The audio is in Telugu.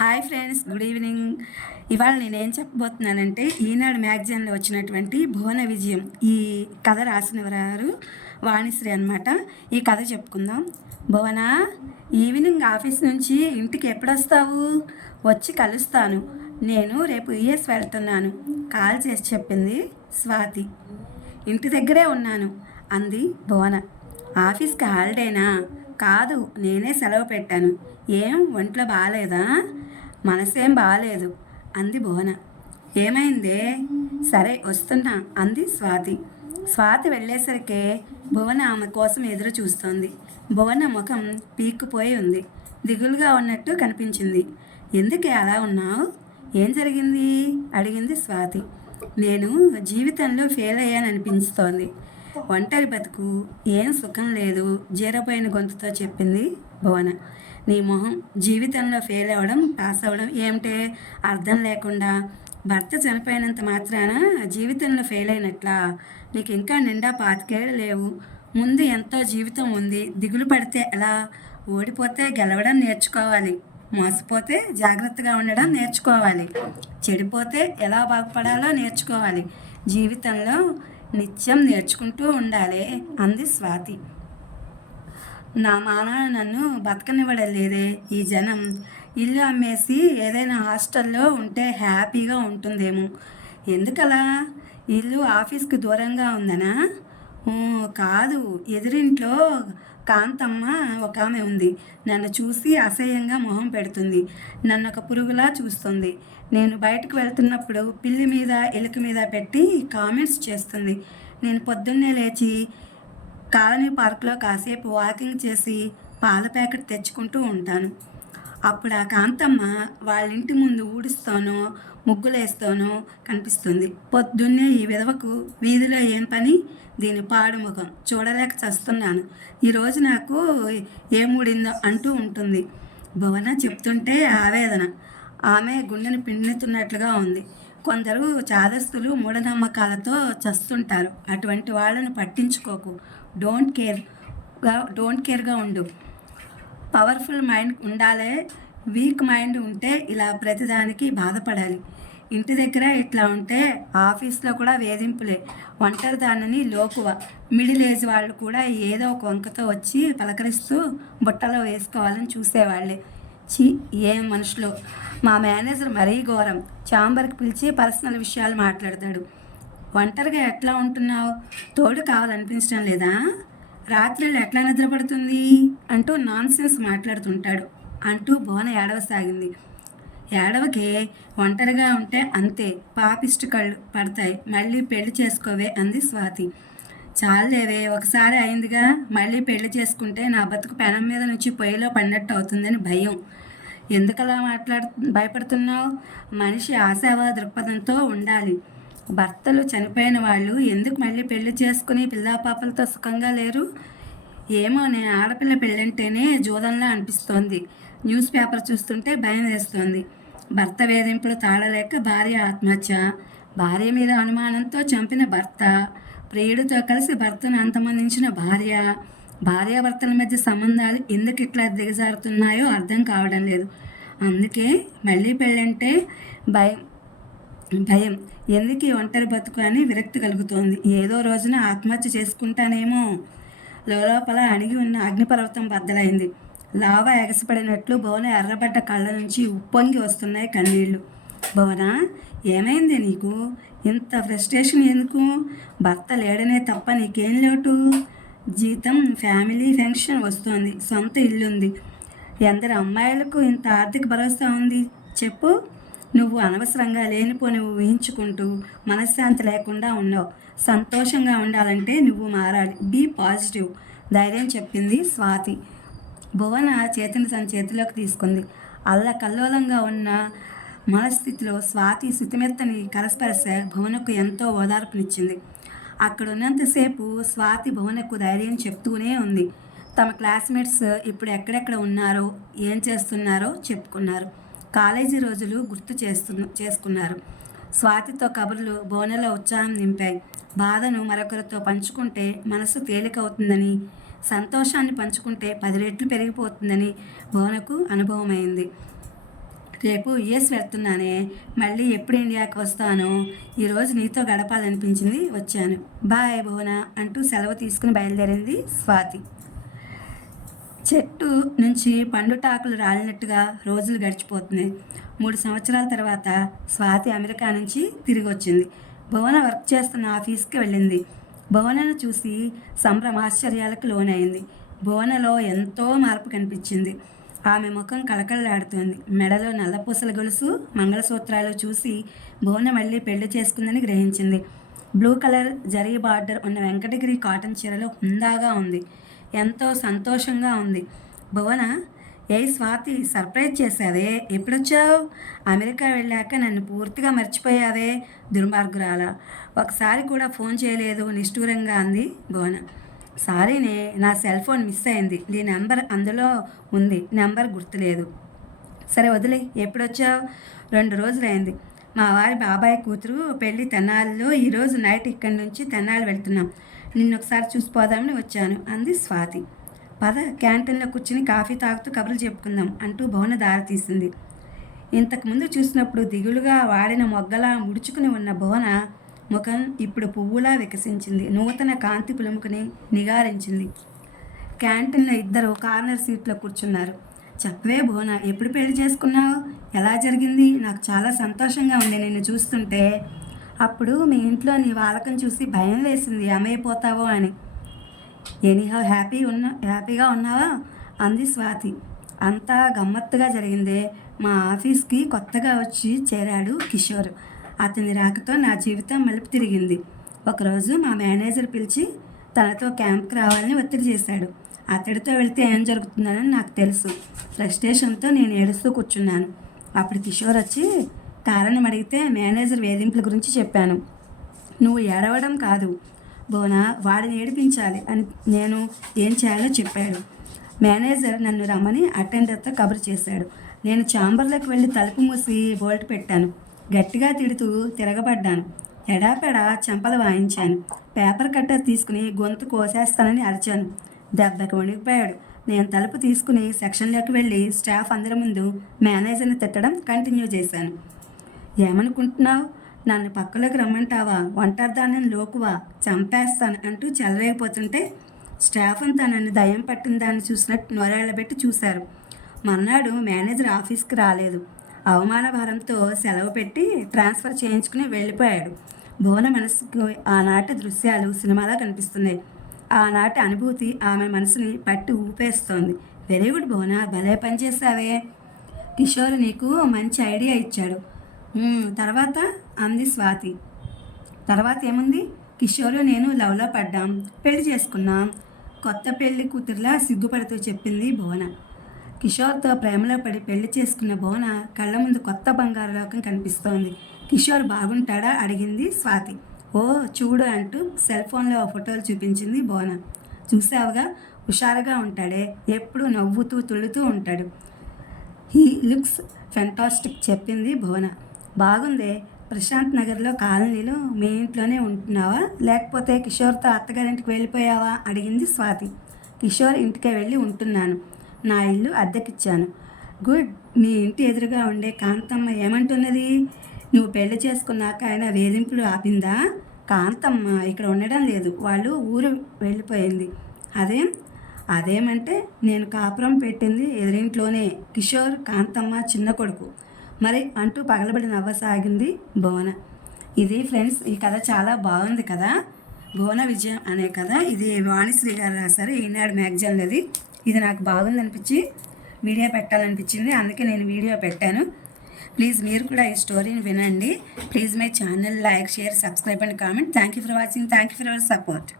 Hi friends, good evening. ఇవాళ నేనేం చెప్పబోతున్నానంటే ఈనాడు మ్యాగజైన్లో వచ్చినటువంటి భువన విజయం ఈ కథ రాసిన వారు వాణిశ్రీ అనమాట. ఈ కథ చెప్పుకుందాం. భువన, ఈవినింగ్ ఆఫీస్ నుంచి ఇంటికి ఎప్పుడొస్తావు? వచ్చి కలుస్తాను. నేను రేపు యుఎస్ వెళ్తున్నాను కాల్ చేసి చెప్పింది స్వాతి. ఇంటి దగ్గరే ఉన్నాను అంది భువన. ఆఫీస్కి హాలిడేనా? కాదు, నేనే సెలవు పెట్టాను. ఏం ఒంట్లో బాగాలేదా? మనసేం బాగాలేదు అంది భువన. ఏమైందే? సరే వస్తున్నా అంది స్వాతి. స్వాతి వెళ్ళేసరికే భువన ఆమె కోసం ఎదురు చూస్తోంది. భువన ముఖం పీక్కుపోయి ఉంది. దిగులుగా ఉన్నట్టు కనిపించింది. ఎందుకే అలా ఉన్నావు? ఏం జరిగింది? అడిగింది స్వాతి. నేను జీవితంలో ఫెయిల్ అయ్యాననిపిస్తోంది. ఒంటరి బతుకు, ఏం సుఖం లేదు జీరపోయిన గొంతుతో చెప్పింది భువన. నీ మొహం, జీవితంలో ఫెయిల్ అవ్వడం పాస్ అవ్వడం ఏమిటే అర్థం లేకుండా? భర్త చనిపోయినంత మాత్రాన జీవితంలో ఫెయిల్ అయినట్లా? నీకు ఇంకా నిండా 25 లేవు. ముందు ఎంతో జీవితం ఉంది. దిగులు పడితే ఎలా? ఓడిపోతే గెలవడం నేర్చుకోవాలి. మోసపోతే జాగ్రత్తగా ఉండడం నేర్చుకోవాలి. చెడిపోతే ఎలా బాగుపడాలో నేర్చుకోవాలి. జీవితంలో నిత్యం నేర్చుకుంటూ ఉండాలి అంది స్వాతి. నా మానాన్న నన్ను బతకనివ్వడం లేదే ఈ జనం. ఇల్లు అమ్మేసి ఏదైనా హాస్టల్లో ఉంటే హ్యాపీగా ఉంటుందేమో. ఎందుకలా? ఇల్లు ఆఫీస్కి దూరంగా ఉందనా? కాదు, ఎదురింట్లో కాంతమ్మ ఒక ఆమె ఉంది. నన్ను చూసి అసహ్యంగా మొహం పెడుతుంది. నన్ను ఒక పురుగులా చూస్తుంది. నేను బయటకు వెళ్తున్నప్పుడు పిల్లి మీద ఎలుక మీద పెట్టి కామెంట్స్ చేస్తుంది. నేను పొద్దున్నే లేచి కాలనీ పార్క్లో కాసేపు వాకింగ్ చేసి పాల ప్యాకెట్ తెచ్చుకుంటూ ఉంటాను. అప్పుడు ఆ కాంతమ్మ వాళ్ళ ఇంటి ముందు ఊడుస్తానో ముగ్గులేస్తానో కనిపిస్తుంది. పొద్దున్నే ఈ విధవకు వీధిలో ఏం పని? దీని పాడు ముఖం చూడలేక చస్తున్నాను. ఈరోజు నాకు ఏమూడిందో అంటూ ఉంటుంది. భువన చెప్తుంటే ఆవేదన. ఆమె గుండెను పిండుతున్నట్లుగా ఉంది. కొందరు చాదస్తులు మూఢనమ్మకాలతో చస్తుంటారు. అటువంటి వాళ్ళను పట్టించుకోకు. డోంట్ కేర్గా ఉండు. పవర్ఫుల్ మైండ్ ఉండాలే. వీక్ మైండ్ ఉంటే ఇలా ప్రతిదానికి బాధపడాలి. ఇంటి దగ్గర ఇట్లా ఉంటే ఆఫీస్లో కూడా వేధింపులే. ఒంటరిదానని లోకువ. మిడిల్ ఏజ్ వాళ్ళు కూడా ఏదో ఒక వంకతో వచ్చి పలకరిస్తూ బుట్టలో వేసుకోవాలని చూసేవాళ్ళే. ఏం మనుషులు. మా మేనేజర్ మరీ ఘోరం. ఛాంబర్కి పిలిచి పర్సనల్ విషయాలు మాట్లాడతాడు. ఒంటరిగా ఎట్లా ఉంటున్నావు? తోడు కావాలనిపించడం లేదా? రాత్రులు ఎట్లా నిద్రపడుతుంది అంటూ నాన్సెన్స్ మాట్లాడుతుంటాడు అంటూ భువన ఏడవసాగింది. ఏడవకే, ఒంటరిగా ఉంటే అంతే, పాపిష్టి కళ్ళు పడతాయి. మళ్ళీ పెళ్లి చేసుకోవే అంది స్వాతి. చాలేవే, ఒకసారి అయిందిగా. మళ్ళీ పెళ్లి చేసుకుంటే నా బతుకు పెనం మీద నుంచి పొయ్యిలో పడినట్టు అవుతుందని భయం. ఎందుకలా భయపడుతున్నావు? మనిషి ఆశావా దృక్పథంతో ఉండాలి. భర్తలు చనిపోయిన వాళ్ళు ఎందుకు మళ్ళీ పెళ్లి చేసుకుని పిల్లాపాపలతో సుఖంగా లేరు? ఏమో, నేను ఆడపిల్ల పెళ్ళంటేనే జూదంలా అనిపిస్తోంది. న్యూస్ పేపర్ చూస్తుంటే భయం వేస్తోంది. భర్త వేధింపులు తాళలేక భార్య ఆత్మహత్య, భార్య మీద అనుమానంతో చంపిన భర్త, ప్రియుడితో కలిసి భర్తను అంతమందించిన భార్య. భార్యాభర్తల మధ్య సంబంధాలు ఎందుకు ఇట్లా దిగజారుతున్నాయో అర్థం కావడం లేదు. అందుకే మళ్ళీ పెళ్ళంటే భయం. ఎందుకు ఒంటరి బతుకు అని విరక్తి కలుగుతోంది. ఏదో రోజున ఆత్మహత్య చేసుకుంటానేమో. లోపల అణిగి ఉన్న అగ్నిపర్వతం బద్దలైంది. లావా ఎగసిపడినట్లు భువన ఎర్రబడ్డ కళ్ళ నుంచి ఉప్పొంగి వస్తున్నాయి కన్నీళ్లు. భువన, ఏమైంది నీకు? ఇంత ఫ్రస్ట్రేషన్ ఎందుకు? భర్త లేడనే తప్ప నీకేం లోటు? జీతం, ఫ్యామిలీ ఫంక్షన్ వస్తుంది, సొంత ఇల్లుంది. ఎందరు అమ్మాయిలకు ఇంత ఆర్థిక భరోసా ఉంది చెప్పు? నువ్వు అనవసరంగా లేనిపోని ఊహించుకుంటూ మనశ్శాంతి లేకుండా ఉన్నావు. సంతోషంగా ఉండాలంటే నువ్వు మారాలి. Be positive. ధైర్యం చెప్పింది స్వాతి. భువన చేతిని తన చేతిలోకి తీసుకుంది. అల్లకల్లోలంగా ఉన్న మనస్థితిలో స్వాతి శుతిమెత్తని కరస్పర్శ భువనకు ఎంతో ఓదార్పునిచ్చింది. అక్కడ ఉన్నంతసేపు స్వాతి భువనకు ధైర్యం చెప్తూనే ఉంది. తమ క్లాస్మేట్స్ ఇప్పుడు ఎక్కడెక్కడ ఉన్నారో ఏం చేస్తున్నారో చెప్పుకున్నారు. కాలేజీ రోజులు గుర్తు చేసుకున్నారు. స్వాతితో కబుర్లు భువనలో ఉత్సాహం నింపాయి. బాధను మరొకరితో పంచుకుంటే మనసు తేలికవుతుందని, సంతోషాన్ని పంచుకుంటే 10 రెట్లు పెరిగిపోతుందని భువనకు అనుభవమైంది. రేపు యుఎస్ వెళ్తున్నానే, మళ్ళీ ఎప్పుడు ఇండియాకి వస్తానో, ఈరోజు నీతో గడపాలనిపించింది వచ్చాను. బాయ్ భువన అంటూ సెలవు తీసుకుని బయలుదేరింది స్వాతి. చెట్టు నుంచి పండుటాకులు రాలినట్టుగా రోజులు గడిచిపోతున్నాయి. 3 సంవత్సరాల తర్వాత స్వాతి అమెరికా నుంచి తిరిగి వచ్చింది. భువన వర్క్ చేస్తున్న ఆఫీస్కి వెళ్ళింది. భువనను చూసి సంభ్రమాశ్చర్యాలకు లోనైంది. భువనలో ఎంతో మార్పు కనిపించింది. ఆమె ముఖం కళకళలాడుతోంది. మెడలో నల్లపూసల గొలుసు, మంగళసూత్రాలు చూసి భువన మళ్ళీ పెళ్లి చేసుకుందని గ్రహించింది. బ్లూ కలర్ జరీ బార్డర్ ఉన్న వెంకటగిరి కాటన్ చీరలో హుందాగా ఉంది. ఎంతో సంతోషంగా ఉంది. భువన, ఏ స్వాతి, సర్ప్రైజ్ చేశావే, ఎప్పుడొచ్చావు? అమెరికా వెళ్ళాక నన్ను పూర్తిగా మర్చిపోయావే దుర్మార్గురాల. ఒకసారి కూడా ఫోన్ చేయలేదు నిష్ఠూరంగా అంది భువన. సారీనే, నా సెల్ ఫోన్ మిస్ అయింది. నీ నెంబర్ అందులో ఉంది, నెంబర్ గుర్తులేదు. సరే వదిలే, ఎప్పుడొచ్చావు? 2 రోజులైంది. మా వారి బాబాయ్ కూతురు పెళ్ళి తెనాలిలో. ఈరోజు నైట్ ఇక్కడి నుంచి తెనాలి వెళ్తున్నాం. నిన్నొకసారి చూసిపోదామని వచ్చాను అంది స్వాతి. పద, క్యాంటీన్లో కూర్చుని కాఫీ తాగుతూ కబుర్లు చెప్పుకుందాం అంటూ భువన దారి తీసింది. ఇంతకుముందు చూసినప్పుడు దిగులుగా వాడిన మొగ్గలా ముడుచుకుని ఉన్న భువన ముఖం ఇప్పుడు పువ్వులా వికసించింది. నూతన కాంతి పులుముకుని నిగారించింది. క్యాంటీన్లో ఇద్దరు కార్నర్ సీట్లో కూర్చున్నారు. చెప్పవే భువన, ఎప్పుడు పెళ్లి చేసుకున్నావు? ఎలా జరిగింది? నాకు చాలా సంతోషంగా ఉంది నిన్ను చూస్తుంటే. అప్పుడు మీ ఇంట్లో నీ వాలకం చూసి భయం వేసింది, ఏమైపోతావో అని. ఎనీహౌ హ్యాపీగా ఉన్నావా అంది స్వాతి. అంతా గమ్మత్తుగా జరిగిందే. మా ఆఫీస్కి కొత్తగా వచ్చి చేరాడు కిషోర్. అతని రాకతో నా జీవితం మలుపు తిరిగింది. ఒకరోజు మా మేనేజర్ పిలిచి తనతో క్యాంప్కి రావాలని ఒత్తిడి చేశాడు. అతడితో వెళితే ఏం జరుగుతుందని నాకు తెలుసు. ఫ్రస్ట్రేషన్తో నేను ఏడుస్తూ కూర్చున్నాను. అప్పుడు కిషోర్ వచ్చి కారణం అడిగితే మేనేజర్ వేధింపుల గురించి చెప్పాను. నువ్వు ఏడవడం కాదు భువన, వాడిని ఏడిపించాలి అని నేను ఏం చేయాలో చెప్పాడు. మేనేజర్ నన్ను రమ్మని అటెండర్తో కబురు చేశాడు. నేను ఛాంబర్లోకి వెళ్ళి తలుపు మూసి బోల్ట్ పెట్టాను. గట్టిగా తిడుతూ తిరగబడ్డాను. ఎడాపెడా చెంపలు వాయించాను. పేపర్ కట్టర్ తీసుకుని గొంతు కోసేస్తానని అరిచాను. దెబ్బకి వణికిపోయాడు. నేను తలుపు తీసుకుని సెక్షన్లోకి వెళ్ళి స్టాఫ్ అందరి ముందు మేనేజర్ని తిట్టడం కంటిన్యూ చేశాను. ఏమనుకుంటున్నావు? నన్ను పక్కలోకి రమ్మంటావా? ఒంటరిదాన్ని లోకువా? చంపేస్తాను అంటూ చెలరేగిపోతుంటే స్టాఫ్ అంతా నన్ను దయ్యం పట్టిన దాన్ని చూసినట్టు నోరేళ్లబెట్టి చూశారు. మర్నాడు మేనేజర్ ఆఫీస్కి రాలేదు. అవమాన భారంతో సెలవు పెట్టి ట్రాన్స్ఫర్ చేయించుకుని వెళ్ళిపోయాడు. భువన మనసుకు ఆనాటి దృశ్యాలు సినిమాలా కనిపిస్తున్నాయి. ఆనాటి అనుభూతి ఆమె మనసుని పట్టి ఊపేస్తోంది. వెరీ గుడ్ భువన, భలే పనిచేసావే. కిషోర్ నీకు మంచి ఐడియా ఇచ్చాడు. తర్వాత అంది స్వాతి. తర్వాత ఏముంది? కిషోరు నేను లవ్లో పడ్డాం, పెళ్లి చేసుకున్నాం. కొత్త పెళ్లి కూతురులా సిగ్గుపడుతూ చెప్పింది భువన. కిషోర్తో ప్రేమలో పడి పెళ్లి చేసుకున్న భువన కళ్ళ ముందు కొత్త బంగారు లోకం కనిపిస్తోంది. కిషోర్ బాగుంటాడా అడిగింది స్వాతి. ఓ చూడు అంటూ సెల్ ఫోన్లో ఫోటోలు చూపించింది భువన. చూసావుగా, హుషారుగా ఉంటాడే, ఎప్పుడు నవ్వుతూ తుళ్ళుతూ ఉంటాడు. హీ లుక్స్ ఫెంటాస్టిక్ చెప్పింది భువన. బాగుందే. ప్రశాంత్ నగర్లో కాలనీలో మీ ఇంట్లోనే ఉంటున్నావా, లేకపోతే కిషోర్తో అత్తగారింటికి వెళ్ళిపోయావా అడిగింది స్వాతి. కిషోర్ ఇంటికే వెళ్ళి ఉంటున్నాను. నా ఇల్లు అద్దెకిచ్చాను. గుడ్. మీ ఇంటి ఎదురుగా ఉండే కాంతమ్మ ఏమంటున్నది? నువ్వు పెళ్లి చేసుకున్నాక ఆయన వేధింపులు ఆపిందా? కాంతమ్మ ఇక్కడ ఉండడం లేదు, వాళ్ళు ఊరు వెళ్ళిపోయింది. అదేమంటే నేను కాపురం పెట్టింది ఎదురింట్లోనే. కిషోర్ కాంతమ్మ చిన్న కొడుకు మరి అంటూ పగలబడి నవ్వసాగింది భువన. ఇది ఫ్రెండ్స్, ఈ కథ చాలా బాగుంది కదా. భువన విజయం అనే కథ. ఇది వాణిశ్రీ గారు రాశారు, ఈనాడు మ్యాగజైన్లోది. ఇది నాకు బాగుందనిపించి వీడియో పెట్టాలనిపించింది, అందుకే నేను వీడియో పెట్టాను. ప్లీజ్ మీరు కూడా ఈ స్టోరీని వినండి. Please my channel like, share, subscribe and comment. Thank you for watching. Thank you for your support.